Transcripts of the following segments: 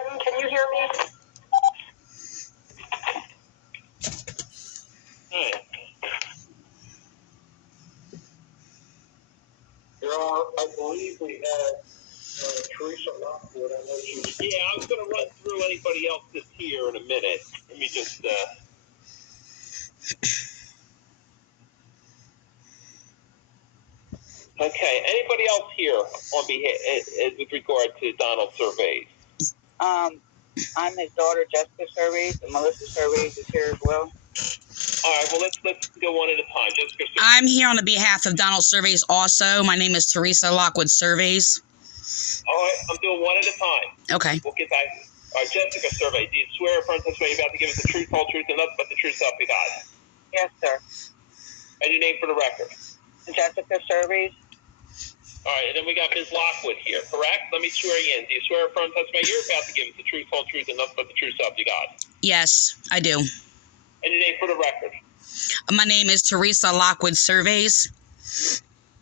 Button, can you hear me? Your Honor, I believe we had Teresa Lockwood. I know she's... Yeah, I was going to run through anybody else that's here in a minute. Let me just... Okay, anybody else here on behalf with regard to Donald Surveys? I'm his daughter, Jessica Surveys, and Melissa Surveys is here as well. All right, well, let's go one at a time. Jessica Surveys. I'm here on the behalf of Donald Surveys also. My name is Teresa Lockwood Surveys. All right, I'm doing one at a time. Okay. We'll get back. All right, Jessica Surveys, do you swear or affirm testimony you're about to give us the truth, whole truth, and nothing but the truth, so help you God? Yes, sir. And your name for the record? Jessica Surveys. All right, and then we got Ms. Lockwood here, correct? Let me swear you in. Do you swear or affirm testimony you're about to give us the truth, whole truth, and nothing but the truth, so help you God? Yes, I do. And your name for the record? My name is Teresa Lockwood Surveys.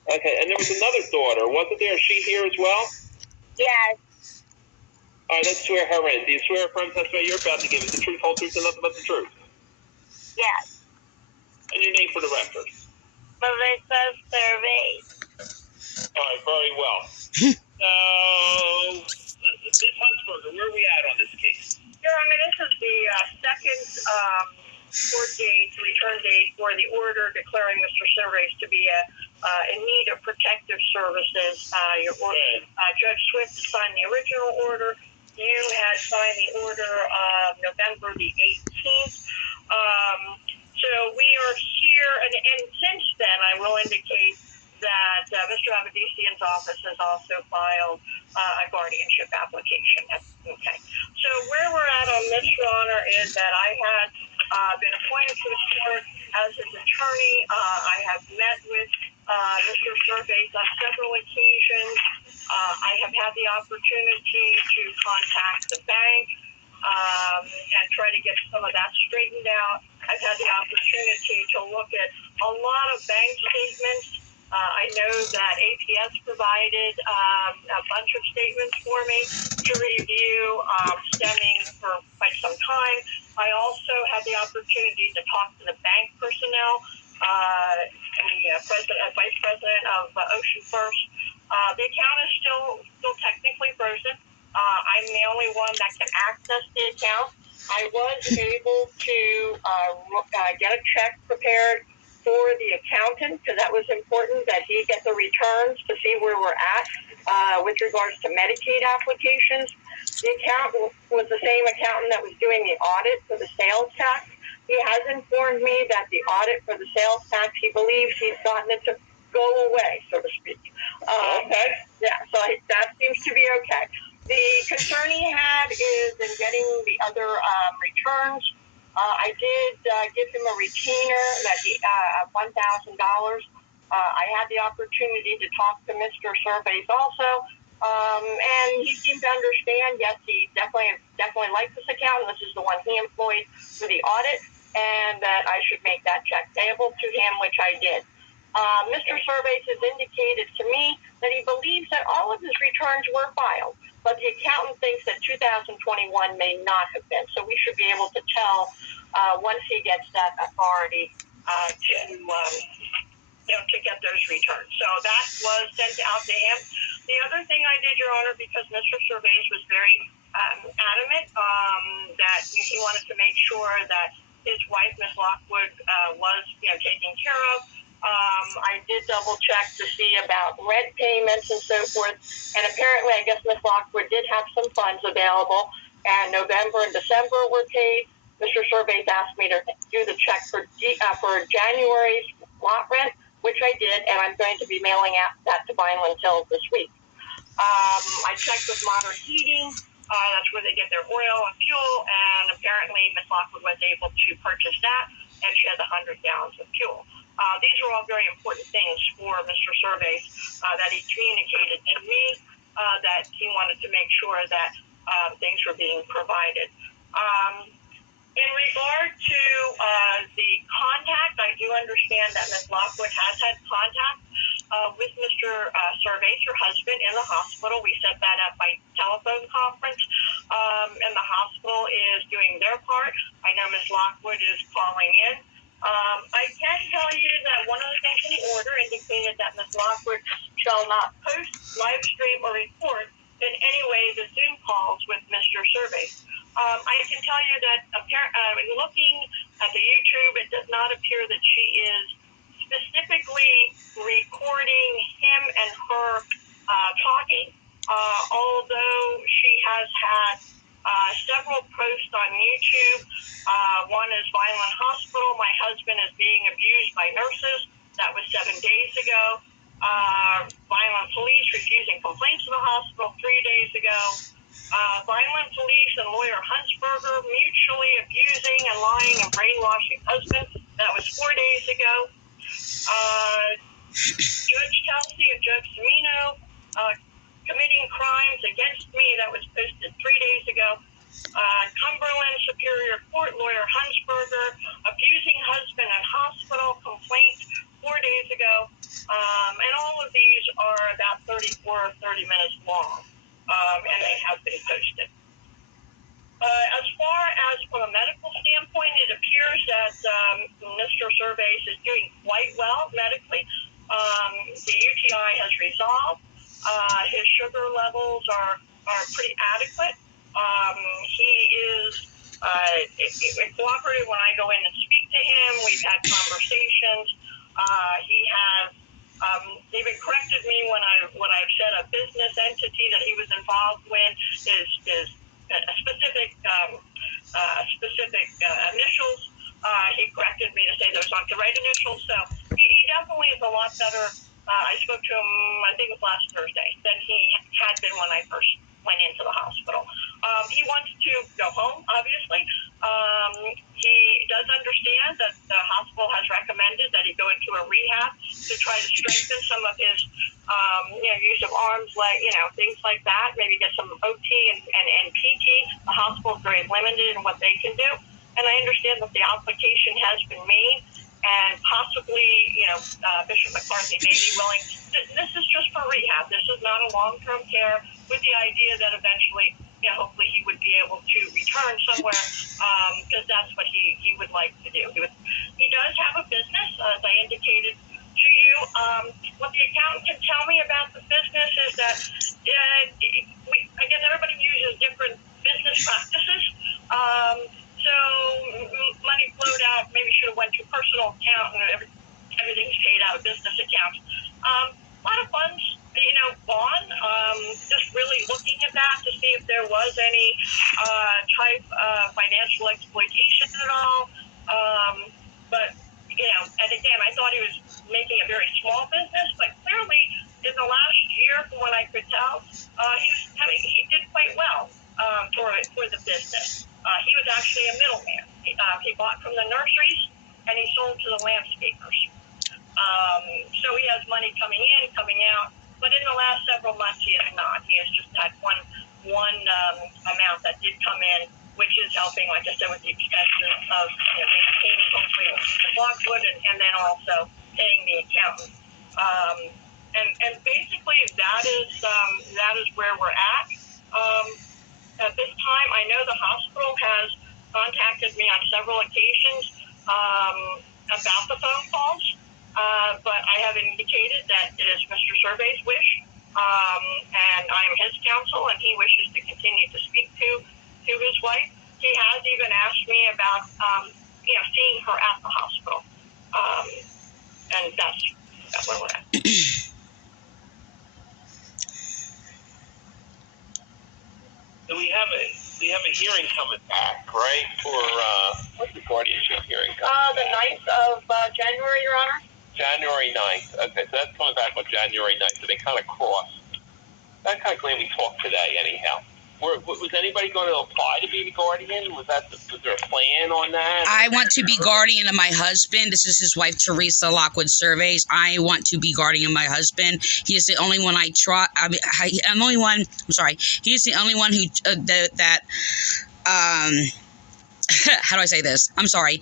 Okay, and there was another daughter, wasn't there? Is she here as well? Yes. All right, let's swear her in. Do you swear or affirm testimony you're about to give us the truth, whole truth, and nothing but the truth? Yes. And your name for the record? Melissa Surveys. All right, very well. So, Ms. Huntsberger, where are we at on this case? Your Honor, this is the second court date, return date for the order declaring Mr. Surveys to be in need of protective services. Your order, Judge Swift signed the original order. You had signed the order of November the 18th. So we are here, and since then, I will indicate that Mr. Abedisian's office has also filed a guardianship application. Okay. So where we're at on this, Your Honor, is that I had been appointed to the court as his attorney. I have met with Mr. Surveys on several occasions. I have had the opportunity to contact the bank and try to get some of that straightened out. I've had the opportunity to look at a lot of bank statements. I know that APS provided a bunch of statements for me to review, stemming for quite some time. I also had the opportunity to talk to the bank personnel, the vice president of Ocean First. The account is still technically frozen. I'm the only one that can access the account. I was able to get a check prepared for the accountant, because that was important that he get the returns to see where we're at with regards to Medicaid applications. The accountant was the same accountant that was doing the audit for the sales tax. He has informed me that the audit for the sales tax, he believes he's gotten it to go away, so to speak. Okay. Yeah, so that seems to be okay. The concern he had is in getting the other returns. I did give him a retainer that of $1,000. I had the opportunity to talk to Mr. Surveys also, and he seemed to understand. Yes, he definitely likes this account. This is the one he employed for the audit, and that I should make that check payable to him, which I did. Mr. Surveys has indicated to me that he believes that all of his returns were filed, but the accountant thinks that 2021 may not have been. So we should be able to tell once he gets that authority to get those returns. So that was sent out to him. The other thing I did, Your Honor, because Mr. Surveys was very adamant that he wanted to make sure that his wife, Ms. Lockwood, was taken care of. I did double check to see about rent payments and so forth, and apparently I guess Ms. Lockwood did have some funds available, and November and December were paid. Mr. Surveys asked me to do the check for January's lot rent, which I did, and I'm going to be mailing out that to Vineland Hills this week. I checked with Modern Heating. That's where they get their oil and fuel, and apparently Ms. Lockwood was able to purchase that, and she has 100 gallons of fuel. These are all very important things for Mr. Surveys that he communicated to me, that he wanted to make sure that things were being provided. In regard to the contact, I do understand that Ms. Lockwood has had contact with Mr. Surveys, her husband, in the hospital. We set that up by telephone conference. Lockwood is calling in. I can tell you that one of the things in the order indicated that Ms. Lockwood shall not post, live stream, or report in any way the Zoom calls with Mr. Surveys. I can tell you that looking at the YouTube, it does not appear that she is specifically recording him and her talking, although she has had several posts on YouTube. One is Vineland Hospital. My husband is being abused by nurses. That was 7 days ago. Vineland Police refusing complaints to the hospital 3 days ago. Vineland Police and lawyer Huntsberger mutually abusing and lying and brainwashing husband. That was 4 days ago. Judge Chelsea and Judge Cimino committing crimes against me. That was posted 3 days ago. Cumberland Superior Court lawyer Huntsberger abusing husband at hospital complaint 4 days ago. And all of these are about 30 minutes long, and they have been posted. As far as from a medical standpoint, it appears that Mr. Surveys is doing quite well medically. The UTI has resolved. His sugar levels are pretty adequate. He is cooperative when I go in and speak to him. We've had conversations. He has even corrected me when I've said a business entity that he was involved with is specific initials. He corrected me to say those aren't the right initials. So he definitely is a lot better. I spoke to him, I think it was last Thursday, than he had been when I first went into the hospital. He wants to go home, obviously. He does understand that the hospital has recommended that he go into a rehab to try to strengthen some of his use of arms, things like that, maybe get some OT and PT. The hospital is very limited in what they can do. And I understand that the application has been made, and possibly, Bishop McCarthy may be willing. This is just for rehab. This is not a long-term care, with the idea that eventually, hopefully he would be able to return somewhere, because that's what he would like to do. He does have a business, as I indicated to you. What the accountant can tell me about the business is that, again, everybody uses different business practices. So money flowed out, maybe should have went to a personal account, and everything's paid out of business accounts. A lot of funds, gone. Just really looking at that to see if there was any type of financial exploitation at all. But, and again, I thought he was making a very small business, but clearly in the last year, from what I could tell, he did quite well for the business. He was actually a middleman. He bought from the nurseries, and he sold to the landscapers. So he has money coming in, coming out, but in the last several months he has not. He has just had one amount that did come in, which is helping, like I said, with the expenses of maintaining hopefully the Lockwood and then also paying the accountant. And basically that is where we're at. At this time, I know the hospital has contacted me on several occasions about the phone calls, but I have indicated that it is Mr. Survey's wish, and I am his counsel, and he wishes to continue to speak to his wife. He has even asked me about, seeing her at the hospital, and that's where we're at. So we have a hearing coming back, right? For what's the guardianship hearing? The 9th of January, Your Honor. January 9th. Okay, so that's coming back on January 9th. So they kind of crossed. I'm kind of glad we talked today, anyhow. Was anybody going to apply to be the guardian? Was there a plan on that? I want to be guardian of my husband. This is his wife, Teresa Lockwood Surveys. I want to be guardian of my husband. He is the only one I trust. He is the only one who how do I say this? I'm sorry.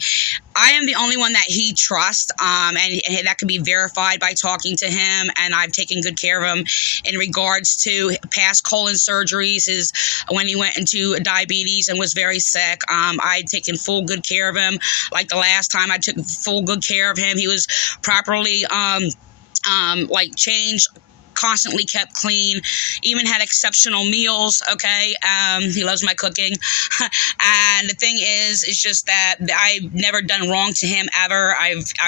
I am the only one that he trusts, and that can be verified by talking to him, and I've taken good care of him in regards to past colon surgeries, when he went into diabetes and was very sick. I'd taken full good care of him. Like the last time I took full good care of him, he was properly changed, constantly kept clean, even had exceptional meals. Okay. He loves my cooking. And the thing is, it's just that I've never done wrong to him ever.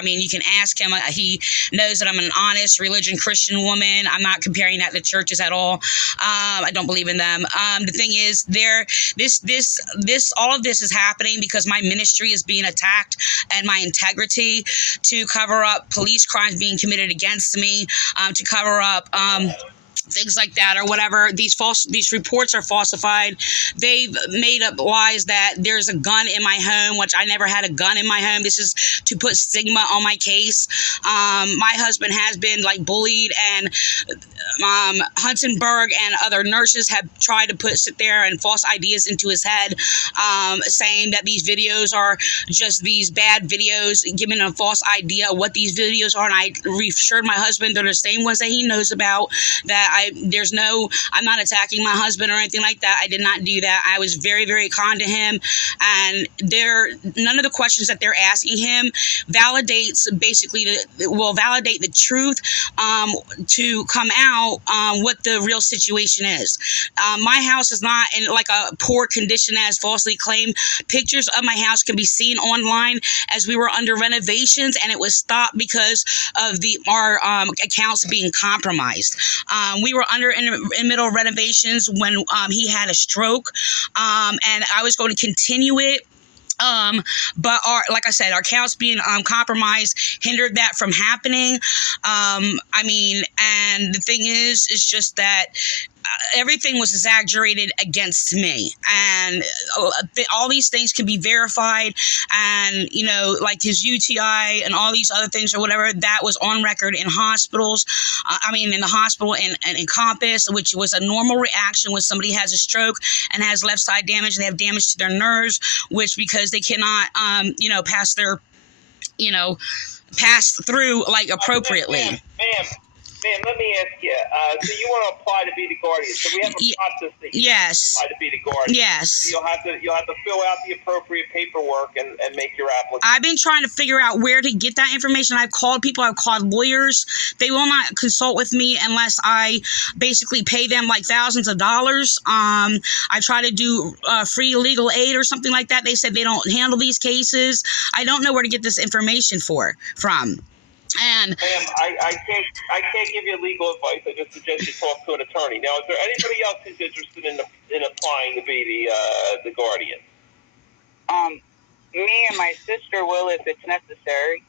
You can ask him. He knows that I'm an honest religion Christian woman. I'm not comparing that to churches at all. I don't believe in them. The thing is, all of this is happening because my ministry is being attacked and my integrity, to cover up police crimes being committed against me, to cover up things like that or whatever. These reports are falsified. They've made up lies that there's a gun in my home, which I never had a gun in my home. This is to put stigma on my case. My husband has been bullied, and Hunsenberg and other nurses have tried to sit there and false ideas into his head, saying that these videos are just these bad videos, giving a false idea of what these videos are. And I reassured my husband they're the same ones that he knows about, that I'm not attacking my husband or anything like that. I did not do that. I was very, very kind to him, and none of the questions that they're asking him validate the truth, to come out what the real situation is. My house is not in a poor condition as falsely claimed. Pictures of my house can be seen online, as we were under renovations, and it was stopped because of our accounts being compromised. We were in middle of renovations when he had a stroke, and I was going to continue it. But our accounts being compromised hindered that from happening. And the thing is just that everything was exaggerated against me, and all these things can be verified, and his UTI and all these other things or whatever, that was on record in hospitals. In the hospital in Compass, which was a normal reaction when somebody has a stroke and has left side damage, and they have damage to their nerves, which because they cannot pass through appropriately. Ma'am, let me ask you. So you want to apply to be the guardian? So we have a process that you apply to be the guardian. Yes. So you'll have to fill out the appropriate paperwork and make your application. I've been trying to figure out where to get that information. I've called people. I've called lawyers. They will not consult with me unless I basically pay them thousands of dollars. I try to do free legal aid or something like that. They said they don't handle these cases. I don't know where to get this information from. And ma'am, I can't give you legal advice. I just suggest you talk to an attorney. Now, is there anybody else who's interested in applying to be the guardian? Me and my sister will, if it's necessary.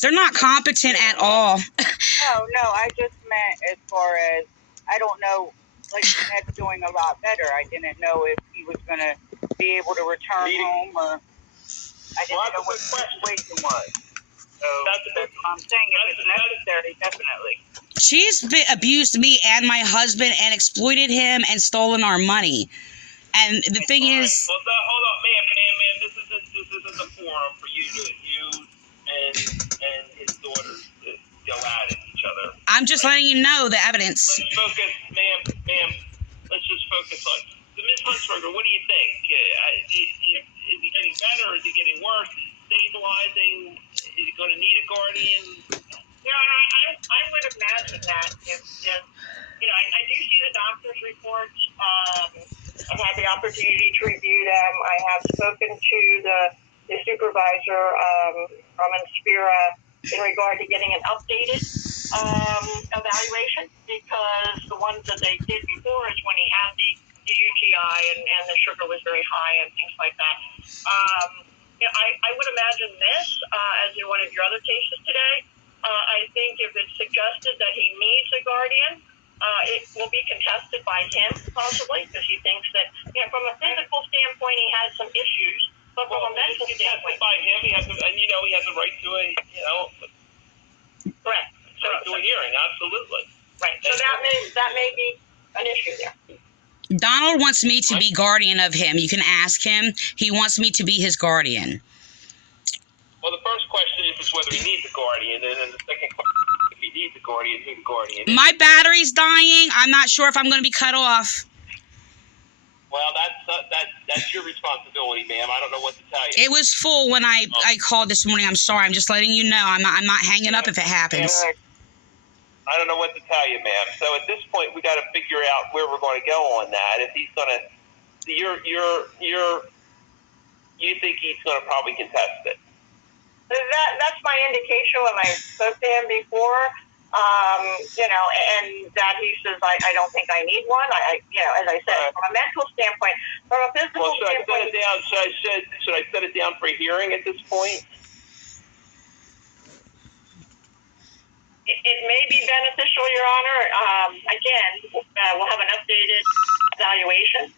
They're not competent at all. No, I just meant as far as, I don't know, Ned's doing a lot better. I didn't know if he was going to be able to return home, or I didn't know what the situation was. So I'm saying if it's necessary, definitely. She's abused me and my husband and exploited him and stolen our money. And the thing is... Well, hold on, ma'am. This isn't the forum for you and his daughters to go at each other. I'm just letting you know the evidence. Let's focus, ma'am. Let's just focus on... So, Ms. Huntsberger, what do you think? Is it getting better? Is it getting worse? Is it stabilizing? Is it going to need a guardian? I would imagine that if I do see the doctor's reports. I've had the opportunity to review them. I have spoken to the supervisor from Inspira in regard to getting an updated evaluation, because the ones that they did before is when he had the UTI and the sugar was very high and things like that. I would imagine this, as in one of your other cases today. I think if it's suggested that he needs a guardian, it will be contested by him, possibly, because he thinks that, from a physical standpoint, he has some issues. But from a mental standpoint... by him, he has a right to a, Correct. Right to a hearing, absolutely. Right. So that may be an issue there. Donald wants me to be guardian of him. You can ask him. He wants me to be his guardian. Well, the first question is whether he needs a guardian, and then the second question is if he needs a guardian, who the guardian is. My battery's dying. I'm not sure if I'm going to be cut off. Well, that's your responsibility, ma'am. I don't know what to tell you. It was full when I called this morning. I'm sorry. I'm just letting you know. I'm not hanging up if it happens. I don't know what to tell you, ma'am. So at this point, we got to figure out where we're going to go on that. If he's going to, you think he's going to probably contest it? That's my indication when I spoke to him before. And that he says, I don't think I need one. As I said, from a mental standpoint, from a physical standpoint. Should I set it down for a hearing at this point? It may be beneficial, Your Honor. Again, we'll have an updated evaluation.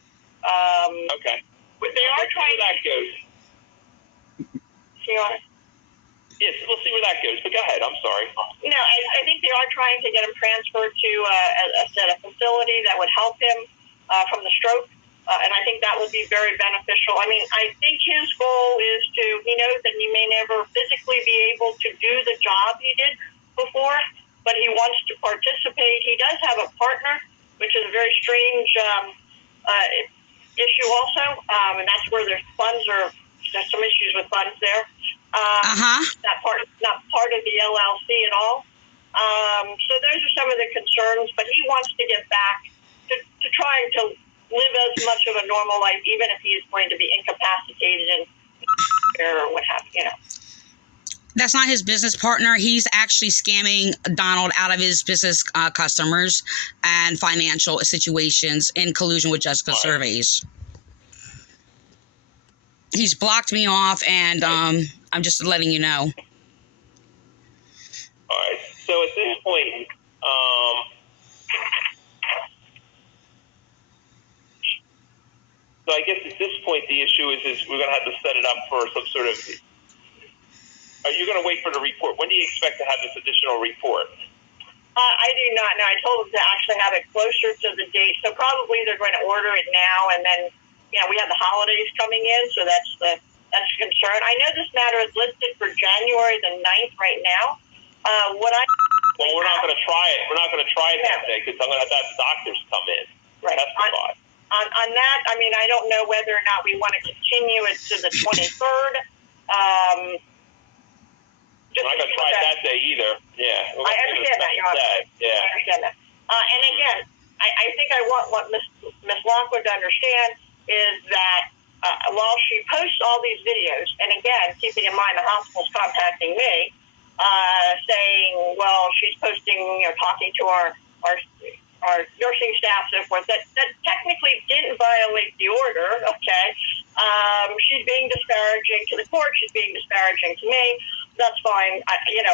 Okay. But they are trying that goes. Your Honor. Yes, we'll see where that goes. But go ahead. I'm sorry. No, I think they are trying to get him transferred to a facility that would help him from the stroke. And I think that will be very beneficial. I mean, I think his goal is he knows that he may never physically be able to do the job he did before, but he wants to participate. He does have a partner, which is a very strange issue also. And that's where there's some issues with funds there. Not part of the LLC at all. So those are some of the concerns, but he wants to get back to trying to live as much of a normal life, even if he is going to be incapacitated or what have you. That's not his business partner. He's actually scamming Donald out of his business customers and financial situations in collusion with Jessica Surveys. He's blocked me off, and I'm just letting you know. All right. So at this point, so I guess at this point the issue is we're going to have to set it up for some sort of. Are you going to wait for the report? When do you expect to have this additional report? I do not know. I told them to actually have it closer to the date, so probably they're going to order it now, and then. We have the holidays coming in, so that's a concern. I know this matter is listed for January the 9th right now. Well, we're not going to try it. We're not going to try it that day because I'm going to have the doctors come in. Right. Testify. On that, I mean, I don't know whether or not we want to continue it to the 23rd. We're not going to try it that day either. Yeah. I understand that, Your Honor. Yeah. I understand that. And again, I think I want what Ms. Lockwood to understand is that while she posts all these videos, and again, keeping in mind the hospital's contacting me, saying, well, she's posting, talking to our nursing staff, so forth, that technically didn't violate the order, okay? She's being disparaging to the court, she's being disparaging to me, that's fine,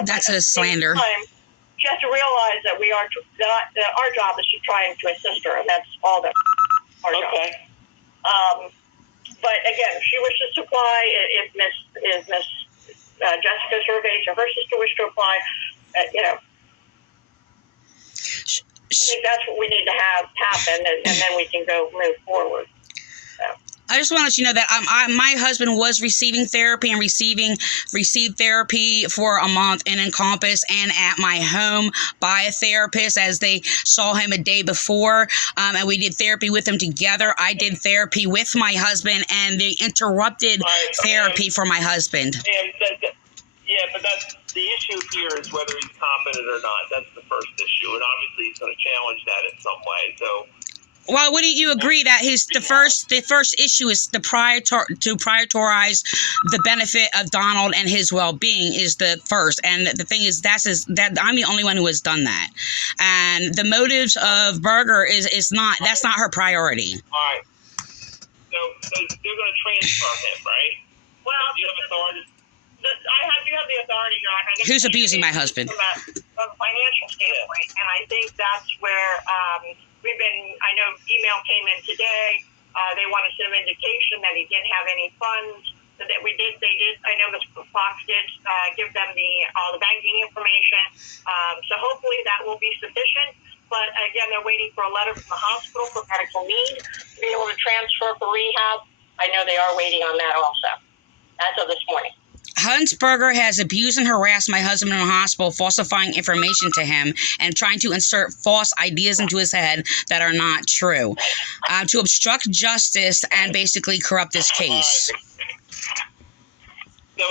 That's a slander. She has to realize that our job is to try and to assist her, and that's all that our job. Okay. But again, if she wishes to apply, if Miss Jessica Surveys or her sister wish to apply, I think that's what we need to have happen, and then we can move forward. I just want to let you know that my husband was receiving therapy and received therapy for a month in Encompass and at my home by a therapist, as they saw him a day before, and we did therapy with him together. I did therapy with my husband, and they interrupted therapy for my husband. But that's the issue here is whether he's competent or not. That's the first issue, and obviously he's going to challenge that in some way. So. Well, wouldn't you agree that the first issue is to prioritize the benefit of Donald and his well-being is the first, and the thing is that I'm the only one who has done that, and the motives of Berger that's not her priority. All right. So they're going to transfer him, right? Well, do you have authority? I do have the authority, Your Honor. Who's abusing my husband? From a financial standpoint, and I think that's where I know email came in today. They wanted some indication that he didn't have any funds. So that they did. I know Mr. Fox did give them all the banking information. So hopefully that will be sufficient. but again, they're waiting for a letter from the hospital for medical need to be able to transfer for rehab. I know they are waiting on that also, as of this morning. Huntsberger has abused and harassed my husband in the hospital, falsifying information to him and trying to insert false ideas into his head that are not true, to obstruct justice and basically corrupt this case.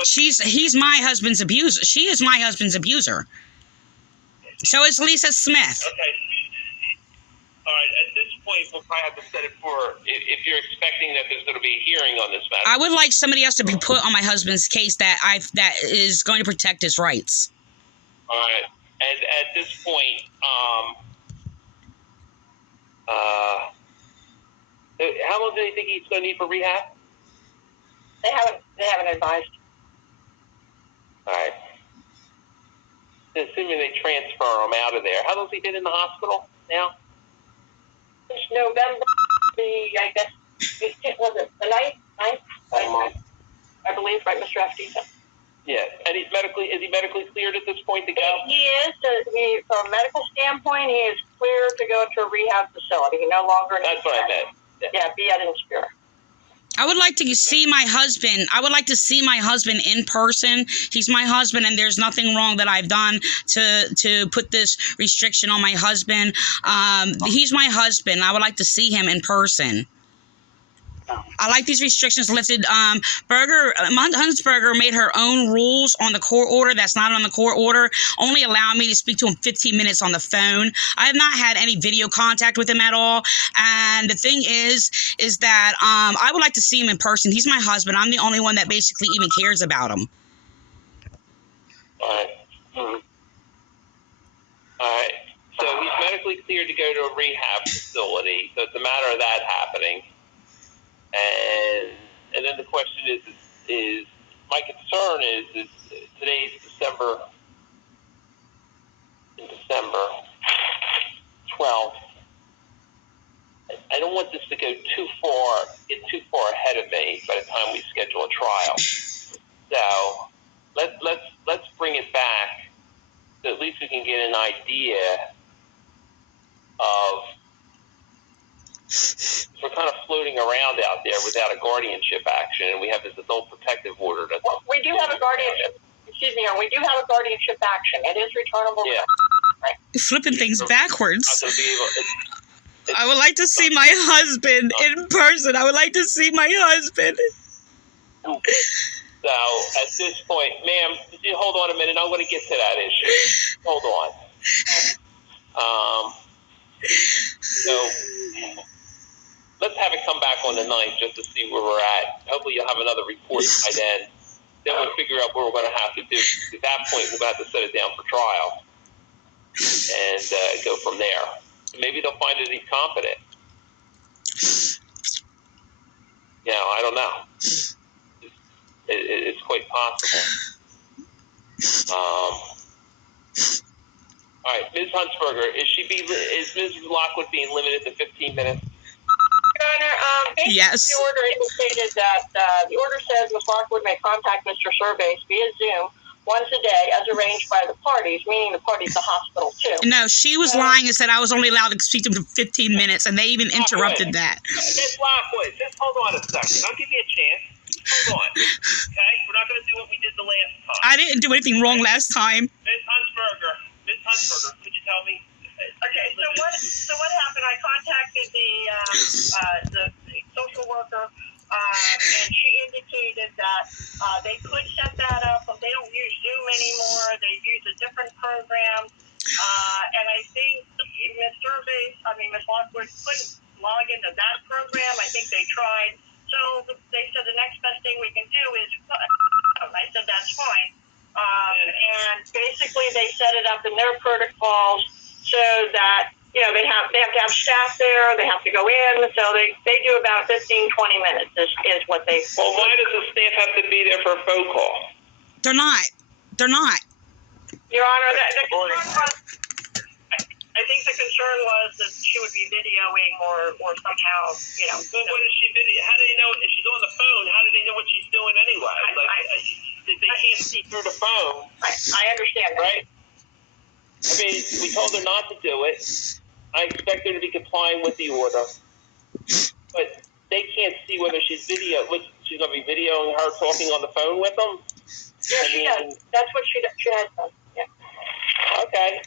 He's my husband's abuser. She is my husband's abuser. So is Lisa Smith. Okay. All right. At this point, we'll probably have to set it for, if you're expecting that there's going to be a hearing on this matter. I would like somebody else to be put on my husband's case that is going to protect his rights. All right. And at this point, how long do you think he's going to need for rehab? They haven't advised. All right. Assuming they transfer him out of there. How long's he been in the hospital now? Since November, I guess, was it the 9th? I believe, right, Mr. F.D.? Yeah. And is he medically cleared at this point to go? He is. From a medical standpoint, he is clear to go to a rehab facility. He no longer needs That's what I meant. Yeah, be at Inspire. I would like to see my husband. I would like to see my husband in person. He's my husband, and there's nothing wrong that I've done to put this restriction on my husband. He's my husband. I would like to see him in person. I like these restrictions lifted. Huntsberger made her own rules on the court order that's not on the court order, only allowing me to speak to him 15 minutes on the phone. I have not had any video contact with him at all. And the thing is that I would like to see him in person. He's my husband. I'm the only one that basically even cares about him. All right. Mm-hmm. All right. So he's medically cleared to go to a rehab facility. So it's a matter of that happening. And then the question is my concern is today's December 12th. I don't want this to get too far ahead of me by the time we schedule a trial. So let's bring it back so at least we can get an idea of. We're kind of floating around out there without a guardianship action, and we have this adult protective order. Well, we do have a guardianship. Excuse me, we do have a guardianship action. It is returnable. Yeah. Right. Flipping things backwards. Not gonna be able, I would like to see my husband in person. I would like to see my husband. So at this point, ma'am, hold on a minute. I'm going to get to that issue. Hold on. So. Let's have it come back on the 9th just to see where we're at. Hopefully you'll have another report by then. Then we'll figure out what we're going to have to do. At that point, we're going to have to set it down for trial and go from there. Maybe they'll find that he's competent. I don't know. It's quite possible. All right, Ms. Huntsberger, is Ms. Lockwood being limited to 15 minutes? Your Honor, basically Yes. the order indicated that the order says Ms. Lockwood may contact Mr. Surveys via Zoom once a day as arranged by the parties, meaning the parties, the hospital, too. No, she was lying and said I was only allowed to speak to him for 15 minutes, and they even interrupted that. Ms. Lockwood, just hold on a second. I'll give you a chance. Hold on. Okay? We're not going to do what we did the last time. I didn't do anything wrong last time. Ms. Huntsberger, could you tell me? Okay, so what happened? I contacted the social worker, and she indicated that they could set that up, but they don't use Zoom anymore. They use a different program, and I think Ms. Lockwood couldn't log into that program. I think they tried. So they said the next best thing we can do is. I said that's fine, and basically they set it up in their protocols. So that, they have to have staff there, they have to go in, so they do about 15-20 minutes is what they... Well, why does the staff have to be there for a phone call? They're not. Your Honor, the concern was, I think the concern was that she would be videoing or somehow, But what is she video? How do they know if she's on the phone? How do they know what she's doing anyway? They can't see through the phone. I understand that. Right? I mean, we told her not to do it. I expect her to be complying with the order, but they can't see whether she's going to be videoing her talking on the phone with them. Yeah, she does. That's what she has done. Yeah. Okay.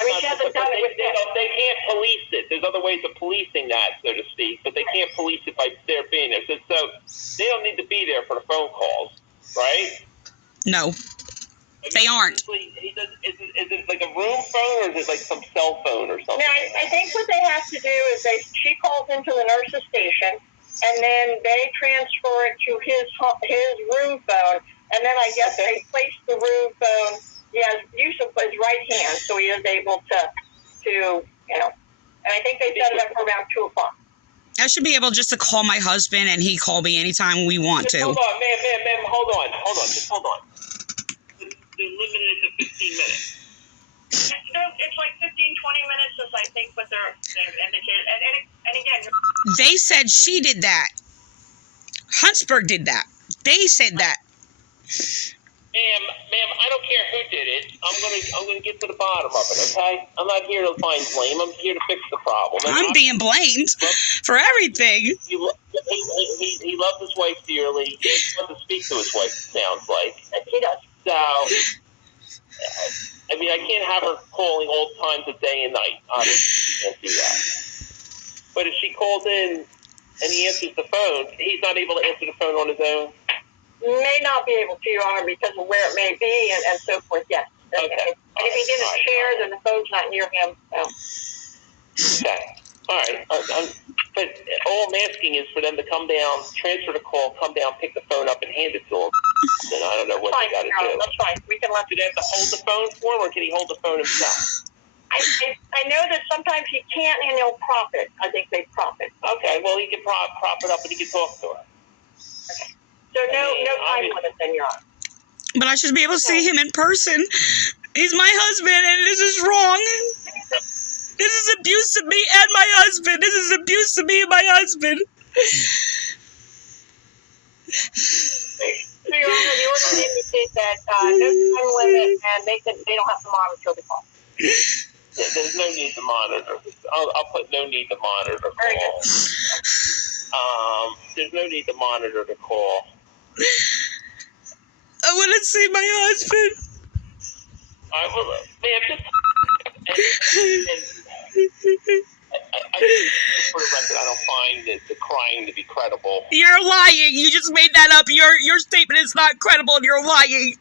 I mean, she hasn't done it with them. They can't police it. There's other ways of policing that, so to speak, but they can't police it by their being there. So they don't need to be there for the phone calls, right? No, they aren't. Is it like a room phone, or is it like some cell phone or something? No, I think what they have to do is she calls into the nurse's station, and then they transfer it to his room phone, and then I guess they place the room phone. He has use of his right hand, so he is able to and I think they set it up for around 2 o'clock. I should be able just to call my husband and he call me anytime we want to. Hold on, ma'am, hold on. Just hold on. They're limited to 15 minutes. It's like 15, 20 minutes is, I think, what they've indicated. And again... They said she did that. Huntsburg did that. They said that. Ma'am, I don't care who did it. I'm gonna get to the bottom of it, okay? I'm not here to find blame. I'm here to fix the problem. I'm being blamed for everything. He loves his wife dearly. He wants to speak to his wife, it sounds like. He does. So, I mean, I can't have her calling all times of day and night. Obviously, can't do that. But if she calls in and he answers the phone, he's not able to answer the phone on his own. May not be able to, Your Honor, because of where it may be and so forth, yes. Okay. And if he's in his chair, then the phone's not near him. So. Okay. All right. But all I'm asking is for them to come down, transfer the call, come down, pick the phone up, and hand it to him. Then I don't know what they got to do. That's fine. We can let. Do they have to hold the phone for him, or can he hold the phone himself? I know that sometimes he can't, and he'll prop it. I think they prop it. Okay. Well, he can prop it up, and he can talk to her. Okay. So no time limit then, Your Honor. But I should be able to see him in person. He's my husband, and this is wrong. This is abuse of me and my husband. This is abuse of me and my husband. So, Your Honor, the order indicates that no time limit, and they don't have to monitor the call. There's no need to monitor. I'll put no need to monitor the call. Very good. There's no need to monitor the call. I want to see my husband. Ma'am, just... For the record, I don't find the crying to be credible. You're lying. You just made that up. Your statement is not credible, and you're lying.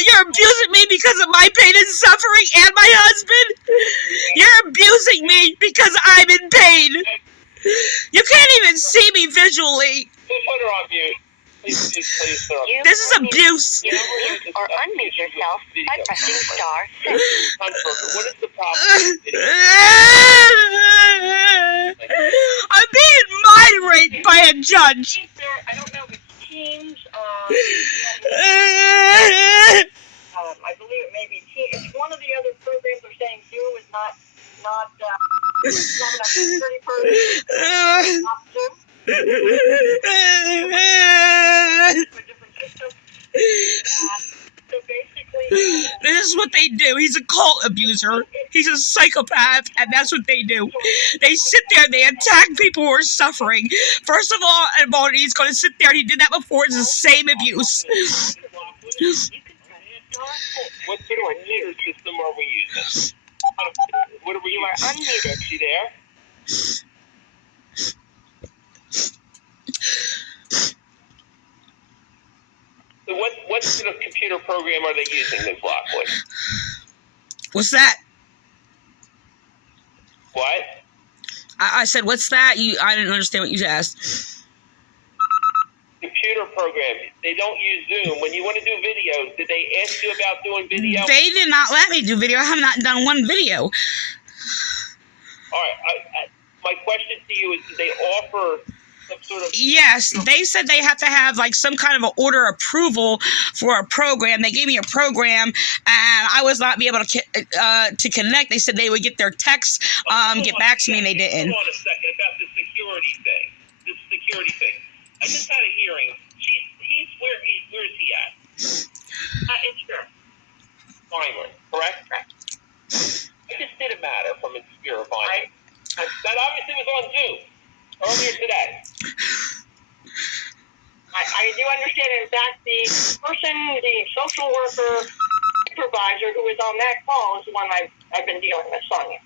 You're abusing me because of my pain and suffering and my husband. You're abusing me because I'm in pain. You can't even see me visually. Please put her on mute. Please, sir. This is abuse. You mute or unmute yourself by pressing star 6. What is the problem? I'm being mind raped by a judge. I don't know if it's Teams. I believe it may be Teams. It's one of the other programs they're saying Zoom is not enough security for not Zoom. A different system. So basically, This is what they do. He's a cult abuser. He's a psychopath, and that's what they do. They sit there and they attack people who are suffering. First of all, he's going to sit there, and he did that before. It's the same abuse. What computer system are we using? What are we using? You are unmuted. Is she there? So what sort of computer program are they using, Ms. Lockwood? What's that? What? I said, what's that? I didn't understand what you asked. Computer program. They don't use Zoom. When you want to do videos, did they ask you about doing video? They did not let me do video. I have not done one video. All right. My question to you is, did they offer some sort of... Yes, they said they have to have like some kind of an order approval for a program. They gave me a program, and I was not be able to connect. They said they would get their texts, get back to me, and they didn't. Hold on a second about the security thing. This security thing. I just had a hearing. Where is he at? it's fair. Finally, correct? did it matter from Inspira Vineland? That obviously was on Zoom earlier today. I do understand. In fact, the person, the social worker supervisor who was on that call is the one I've been dealing with, Sonia.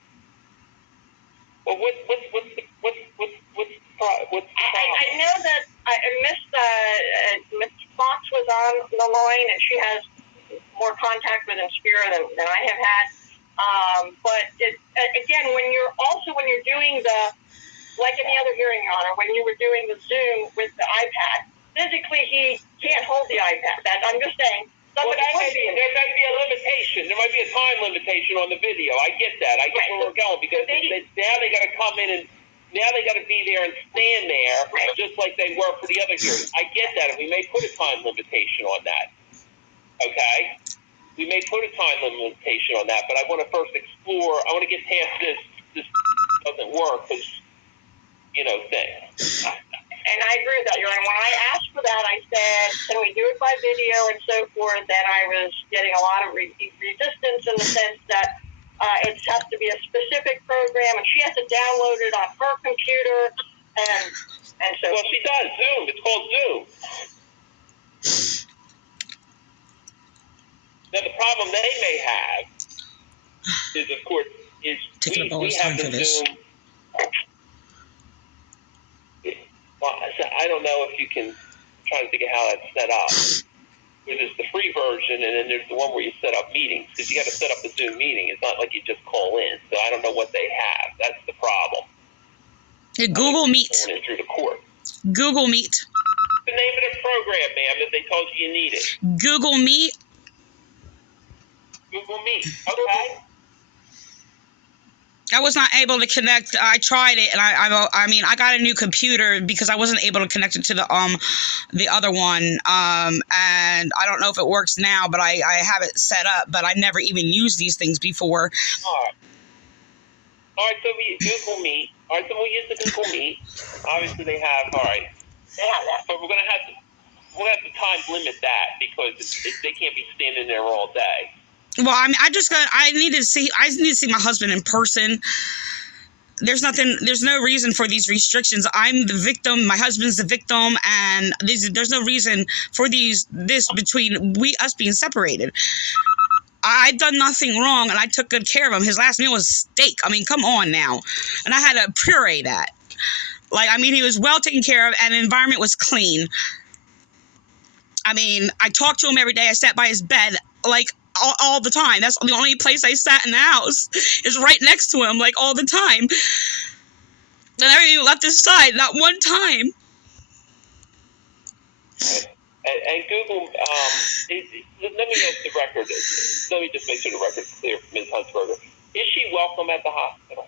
Well, what's the problem? I know that Miss Fox was on the line, and she has more contact with Inspira than I have had. But again, when you're doing like any other hearing, Your Honor, when you were doing the Zoom with the iPad, physically he can't hold the iPad. I'm just saying. There might be a limitation. There might be a time limitation on the video. I get that. I get where we're going because now they got to come in and now they got to be there and stand there just like they were for the other hearings. I get that, and we may put a time limitation on that. Okay? We may put a time limitation on that, but I want to first explore. I want to get past this doesn't work because, thing. And I agree with that, Your Honor. When I asked for that, I said, can we do it by video and so forth? Then I was getting a lot of resistance in the sense that it has to be a specific program, and she has to download it on her computer, and so. Well, she does Zoom. It's called Zoom. Now, the problem they may have is, of course, we have the Zoom. Well, I don't know if you can try to think of how that's set up. There's the free version, and then there's the one where you set up meetings, because you got to set up a Zoom meeting. It's not like you just call in. So I don't know what they have. That's the problem. Google Meet. Going in through the court. Google Meet. The name of the program, ma'am, that they told you needed. Google Meet. Google Meet. Okay. I was not able to connect. I tried it, and I got a new computer because I wasn't able to connect it to the other one. And I don't know if it works now, but I have it set up. But I never even used these things before. All right. So we Google Meet. All right. So we'll use the Google Meet. Obviously, they have. All right. They have that. But we're gonna have to time limit that because they can't be standing there all day. Well, I need to see my husband in person. There's no reason for these restrictions. I'm the victim, my husband's the victim, and there's no reason for this between us being separated. I've done nothing wrong, and I took good care of him. His last meal was steak. I mean, come on now. And I had to puree that. He was well taken care of, and the environment was clean. I talked to him every day. I sat by his bed, all the time. That's the only place I sat in the house is right next to him, all the time. And I never even left his side, not one time. And Google, let me ask the record. Let me just make sure the record's clear for Ms. Huntsberger. Is she welcome at the hospital?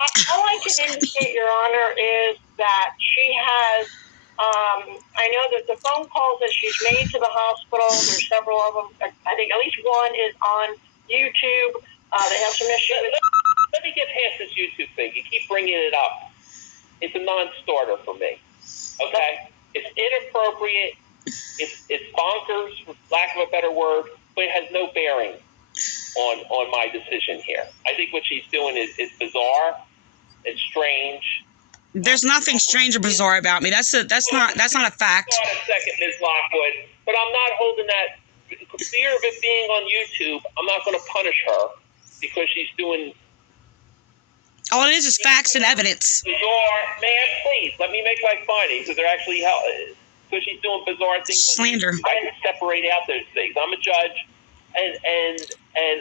All I can indicate, Your Honor, is that she has. I know that the phone calls that she's made to the hospital, there's several of them. I think at least one is on YouTube. They have some issues. Let me get past this YouTube thing. You keep bringing it up. It's a non-starter for me. Okay? It's inappropriate. It's bonkers, for lack of a better word, but it has no bearing on my decision here. I think what she's doing is bizarre. It's strange. There's nothing strange or bizarre about me. That's not a fact. Hold on a second, Ms. Lockwood. But I'm not holding that. For fear of it being on YouTube, I'm not going to punish her because she's doing. All it is facts and evidence. Bizarre, ma'am, please let me make my findings because they're actually because she's doing bizarre things. Slander. I can separate out those things. I'm a judge, and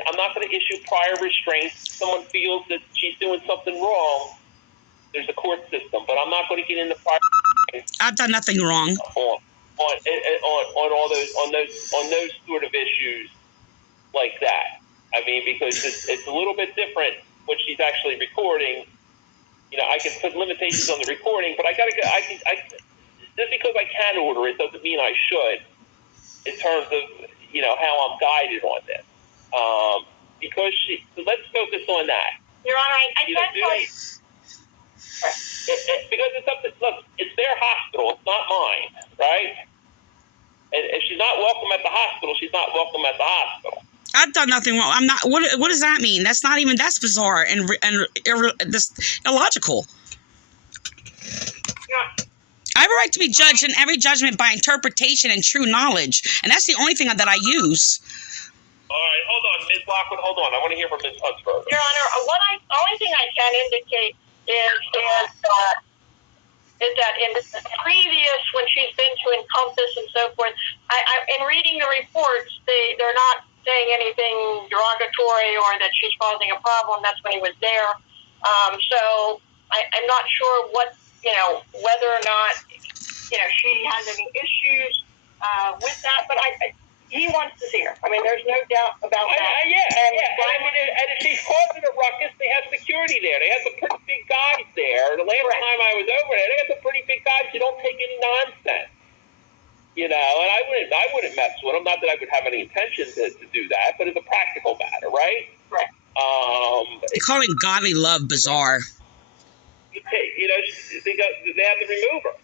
I'm not going to issue prior restraints. If someone feels that she's doing something wrong. There's a court system, but I'm not going to get into prior. I've done nothing wrong. On all those sort of issues like that. Because it's a little bit different when she's actually recording. I can put limitations on the recording, but I just because I can order it doesn't mean I should. In terms of how I'm guided on this, because let's focus on that. Your Honor, I can't tell you. Because it's up to, look, it's their hospital, it's not mine, right? And if she's not welcome at the hospital, she's not welcome at the hospital. I've done nothing wrong. I'm not. What does that mean? That's not even. That's bizarre and this illogical. Yeah. I have a right to be judged in every judgment by interpretation and true knowledge, and that's the only thing that I use. All right, hold on, Ms. Lockwood, hold on. I want to hear from Ms. Huntsberger. Your Honor, only thing I can indicate is that in the previous, when she's been to Encompass and so forth, in reading the reports, they're not saying anything derogatory or that she's causing a problem. That's when he was there. So I'm not sure whether or not, she has any issues with that, but he wants to see her. I mean, there's no doubt about that. And if she's causing a ruckus, they have security there. They have some pretty big guys there. The last time I was over there, they had some pretty big guys who don't take any nonsense. And I wouldn't mess with them. Not that I would have any intention to do that, but it's a practical matter, right? Right. Calling godly love bizarre. They have to remove her.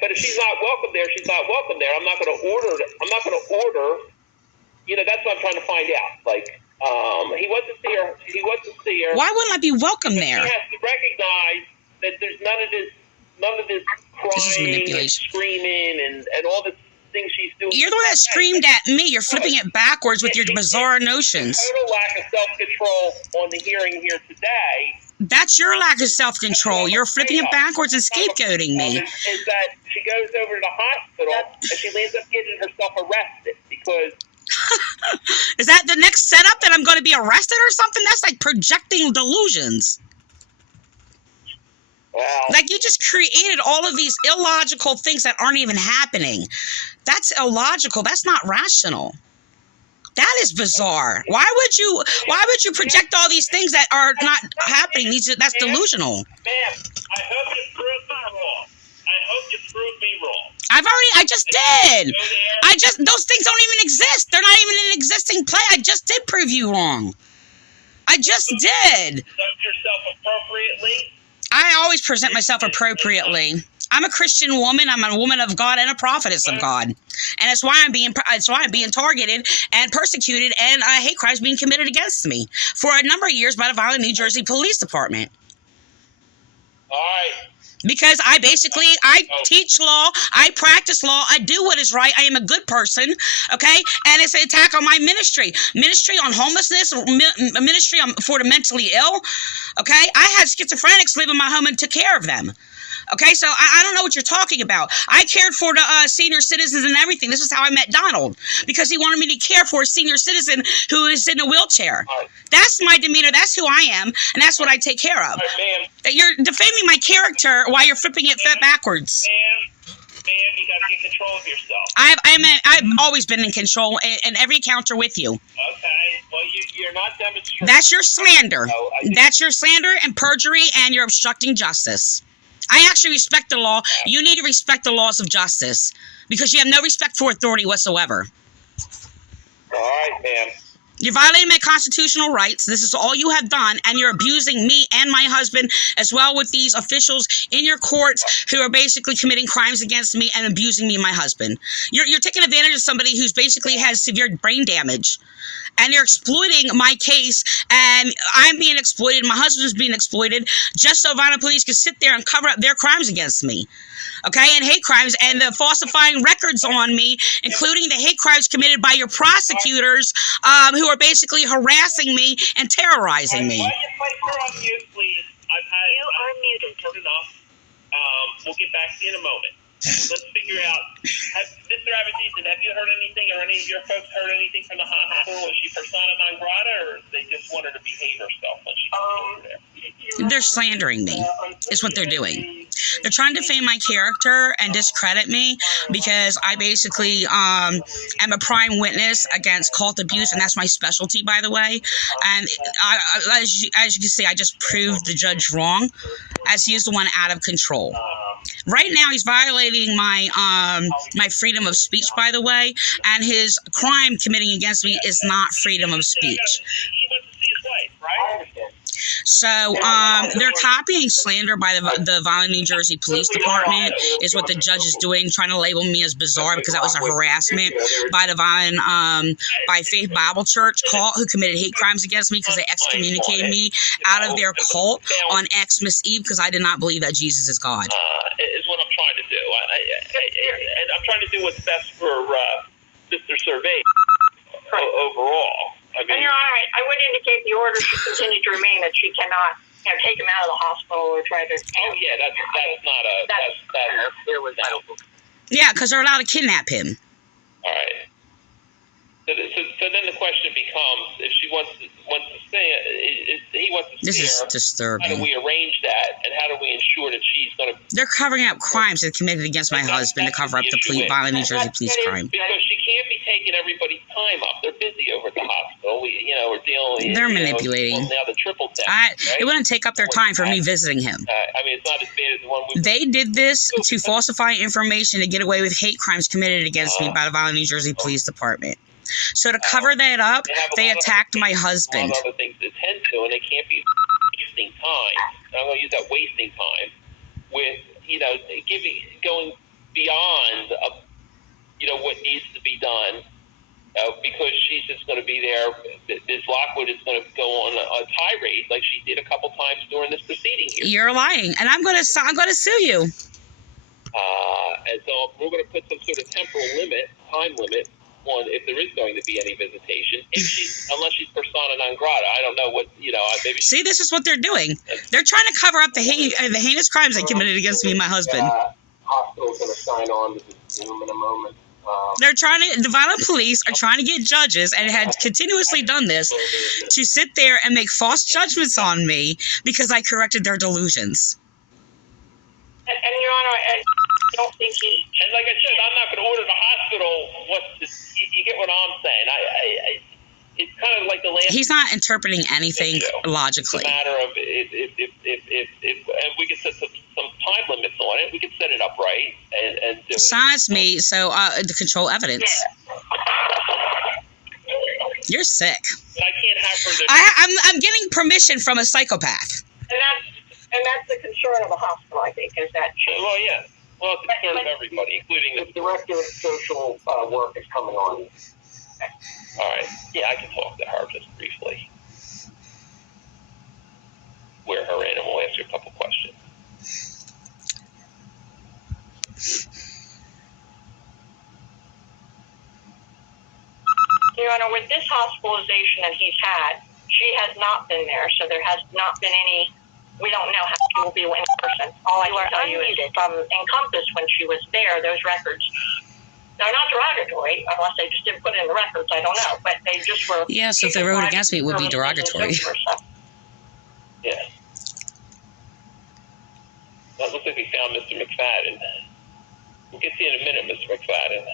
But if she's not welcome there, she's not welcome there. I'm not going to order. That's what I'm trying to find out. He wants to see her. Why wouldn't I be welcome there? He has to recognize that there's none of this crying and screaming and all the things she's doing. You're the one that screamed at me. You're flipping it backwards with your bizarre notions. Total lack of self-control on the hearing here today. That's your lack of self-control. You're flipping it backwards and scapegoating me. Is that she goes over to the hospital and she ends up getting herself arrested because... Is that the next setup, that I'm going to be arrested or something? That's like projecting delusions. Wow. Like, you just created all of these illogical things that aren't even happening. That's illogical. That's not rational. That is bizarre. Why would you project all these things that are not happening? That's delusional. Ma'am, I hope you prove me wrong. I just did. Those things don't even exist. They're not even an existing play. I just did prove you wrong. I just did. Conduct yourself appropriately. I always present myself appropriately. I'm a Christian woman. I'm a woman of God and a prophetess of God, and that's why I'm being targeted and persecuted, and hate crimes being committed against me for a number of years by the Vineland New Jersey Police Department. All right. Because I teach law, I practice law, I do what is right, I am a good person, okay? And it's an attack on my ministry on homelessness, ministry for the mentally ill, okay? I had schizophrenics live in my home and took care of them. Okay, so I don't know what you're talking about. I cared for the senior citizens and everything. This is how I met Donald, because he wanted me to care for a senior citizen who is in a wheelchair. Right. That's my demeanor. That's who I am, and that's what I take care of. Right, ma'am. You're defaming my character while you're flipping it backwards. Ma'am, you got to get control of yourself. I've always been in control in every encounter with you. Okay, well, you're not demonstrating. That's your slander. That's your slander and perjury, and you're obstructing justice. I actually respect the law. You need to respect the laws of justice because you have no respect for authority whatsoever. All right, ma'am. You're violating my constitutional rights. This is all you have done, and you're abusing me and my husband as well with these officials in your courts who are basically committing crimes against me and abusing me and my husband. You're taking advantage of somebody who's basically has severe brain damage, and you're exploiting my case, and I'm being exploited, my husband's being exploited, just so Vineland Police can sit there and cover up their crimes against me. Okay, and hate crimes, and the falsifying records on me, including the hate crimes committed by your prosecutors, who are basically harassing me and terrorizing me. Why don't you place her on mute, please? You are muted. Turn it off. We'll get back to you in a moment. Let's figure out. Mr. Abadizan, have you heard anything, or any of your folks heard anything from the hospital? Was she persona non grata, or they just want her to behave herself when she comes over there? They're slandering me, is what they're doing. They're trying to defame my character and discredit me because I basically am a prime witness against cult abuse, and that's my specialty, by the way. And as you can see, I just proved the judge wrong, as he is the one out of control. Right now, he's violating my my freedom of speech, by the way, and his crime committing against me is not freedom of speech. He wants to see his wife, right? So they're copying slander by the Vineland, New Jersey Police Department is what the judge is doing, trying to label me as bizarre because that was a harassment by the Vineland, by Faith Bible Church cult who committed hate crimes against me because they excommunicated me out of their cult on Xmas Eve because I did not believe that Jesus is God. Is what I'm trying to do. And I'm trying to do what's best for Mr. Survey overall. I mean, And Your Honor, I would indicate the order should continue to remain that she cannot, take him out of the hospital or try to. oh yeah, that's not a that's Yeah, because they're allowed to kidnap him. all right. So then the question becomes, if she wants to stay, he wants to This stay is her, how do disturbing. we arrange that, and how do we ensure that she's going to? They're covering up crimes that committed against my husband to cover up the Vineland, New Jersey Police crime. Because she can't be taking everybody's time up. They're busy over at the hospital. We're dealing. They're manipulating. Now the triple test. It wouldn't take up their time for me visiting him. I mean, it's not as bad as the one we. They did this to falsify information to get away with hate crimes committed against me by the Vineland, New Jersey Police Department. So to cover that up, they attacked my husband. A lot of other things to attend to, and they can't be wasting time. And I'm going to use that wasting time with, going beyond, what needs to be done, because she's just going to be there. Ms. Lockwood is going to go on a tirade like she did a couple times during this proceeding here. You're lying, and I'm gonna sue you. And so we're going to put some sort of time limit on if there is going to be any visitation, unless she's persona non grata. I don't know what, maybe. See, this is what they're doing. They're trying to cover up the heinous crimes they committed against me and my husband. Hospital's going to sign on to this Zoom in a moment. The Vineland Police are trying to get judges, and had continuously done this, to sit there and make false judgments on me because I corrected their delusions. And Your Honor, I don't think And like I said, I'm not going to order the hospital. You get what I'm saying? It's kind of like the last. He's not interpreting anything logically. It's a matter of if we could set some time limits on it, we could set it up right and do it. Silence me, so to control evidence. You're sick. And I can't have her. I'm getting permission from a psychopath. And that's the concern of the hospital, I think, is that she. Well, yeah. Well, it's a concern of everybody, including The director of social work is coming on. All right. Yeah, I can talk to her just briefly. Wear her in, and we'll ask her a couple questions. Your Honor, with this hospitalization that he's had, she has not been there, so there has not been any. We don't know how she will be in person. All I can tell you is from Encompass when she was there, those records. They're not derogatory, unless they just didn't put it in the records. I don't know, but they just were. Yeah, so if they wrote against me, it would be derogatory. Yeah. Well, it looks like we found Mr. McFadden. We'll get to you in a minute, Mr. McFadden.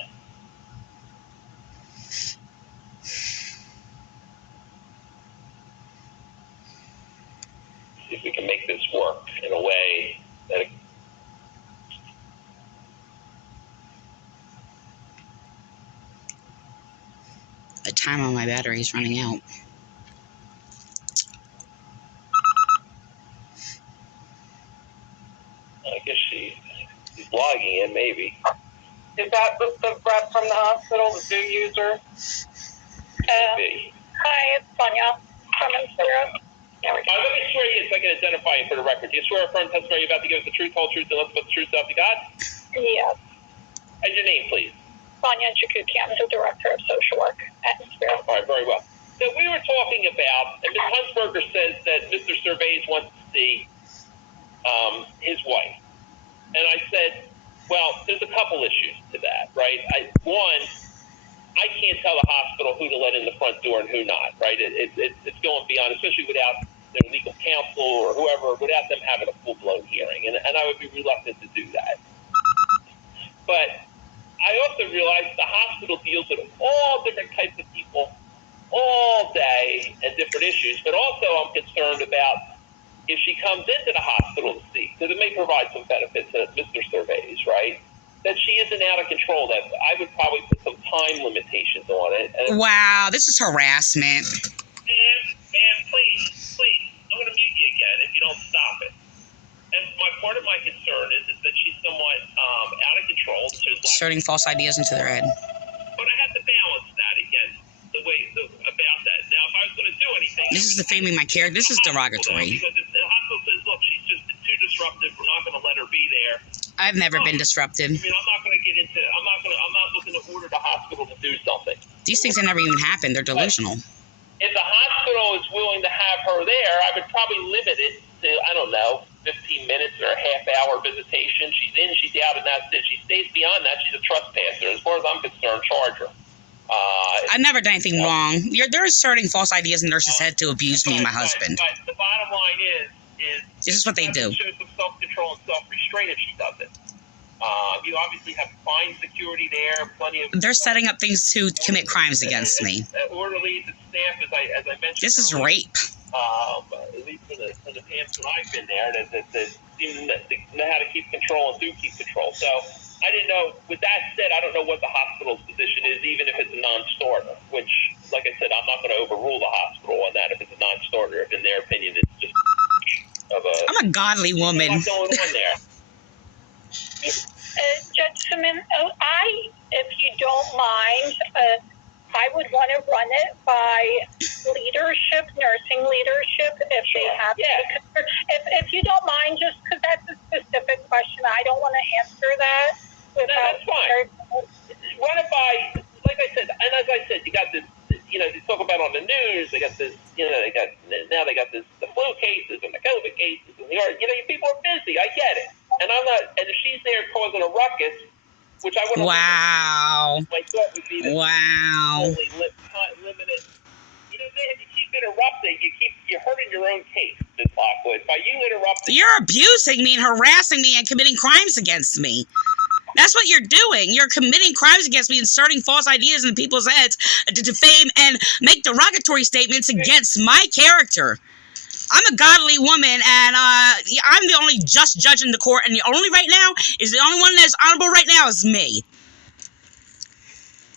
See if we can make this work in a way that The time on my battery is running out. I guess she's logging in, maybe. Is that the rep from the hospital, the new user? Maybe. Hi, it's Sonia from Instagram. There we go. Let me swear you so I can identify you for the record. Do you swear affirm testimony you're about to give us the truth, whole truth, and nothing but the truth, so help you God? Yes. And your name, please. Sonia Chakukian, the director of social work at Instagram. All right, very well. So we were talking about, and Ms. Huntsberger says that Mr. Cervais wants to see his wife. And I said, well, there's a couple issues to that, right? One, I can't tell the hospital who to let in the front door and who not, right? It's going beyond, especially without their legal counsel or whoever, without them having a full-blown hearing. And I would be reluctant to do that. But I also realize the hospital deals with all different types of people all day and different issues. But also I'm concerned about if she comes into the hospital to see, because it may provide some benefit to Mr. Cervais, right? That she isn't out of control. That I would probably put some time limitations on it. And Wow, this is harassment. Ma'am, please. I'm going to mute don't stop it. And part of my concern is that she's somewhat out of control. Inserting false ideas into their head. But I have to balance that against about that. Now, if I was going to do anything... This is defaming my character. This is derogatory. Because the hospital says, look, she's just too disruptive. We're not going to let her be there. I've never been disrupted. I mean, I'm not going to get into... I'm not looking to order the hospital to do something. These things have never even happened. They're delusional. If the hospital is willing to have her there, I would probably limit it to, I don't know, 15 minutes or a half-hour visitation. She's in, she's out, and that's it. She stays beyond that, she's a trespasser. As far as I'm concerned, charge her. I've never done anything wrong. They're asserting false ideas in nurses' head to abuse me and my husband. But the bottom line is this is what they do. Show some self-control and self-restraint if she does it. You obviously have fine security there, plenty of... They're setting up things to commit crimes against me. Orderlies and staff, as I mentioned... This is rape. At least for the past when I've been there, that seem to know how to keep control and do keep control. So, I didn't know... With that said, I don't know what the hospital's position is, even if it's a non-starter, which, like I said, I'm not going to overrule the hospital on that if it's a non-starter, if in their opinion it's just of a... I'm a godly woman. What's going on there? Judge Cimino, if you don't mind, I would want to run it by leadership, nursing leadership, if they have. Yeah. If you don't mind, just because that's a specific question, I don't want to answer that. That's fine. Run it by, like I said, and as I said, you got this, they talk about on the news, they got this, they got the flu cases and the COVID cases, and people are busy, I get it. And I'm not, and if she's there causing a ruckus, which I wouldn't... Wow. My thought would be to only limit it. If you keep interrupting, you're hurting your own case, Ms. Lockwood. By you interrupting... You're abusing me and harassing me and committing crimes against me. That's what you're doing. You're committing crimes against me, inserting false ideas in people's heads to defame and make derogatory statements against my character. I'm a godly woman, and I'm the only just judge in the court, and the only one that's honorable right now is me.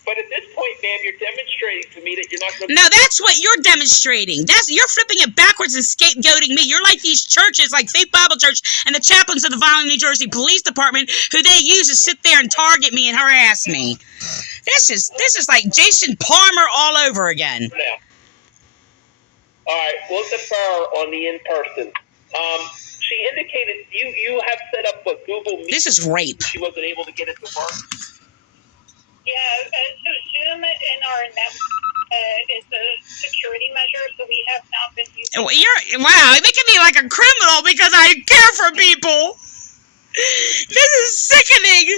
But at this point, ma'am, you're demonstrating to me that you're not going to... No, that's what you're demonstrating. You're flipping it backwards and scapegoating me. You're like these churches, like Faith Bible Church and the chaplains of the Vineland New Jersey Police Department, who they use to sit there and target me and harass me. This is like Jason Palmer all over again. Now. All right, we'll defer on the in-person. She indicated you have set up a Google Meet. This is rape. She wasn't able to get it to work. Yeah, so Zoom in our network is a security measure, so we have not been using... Wow, you're making me like a criminal because I care for people. This is sickening.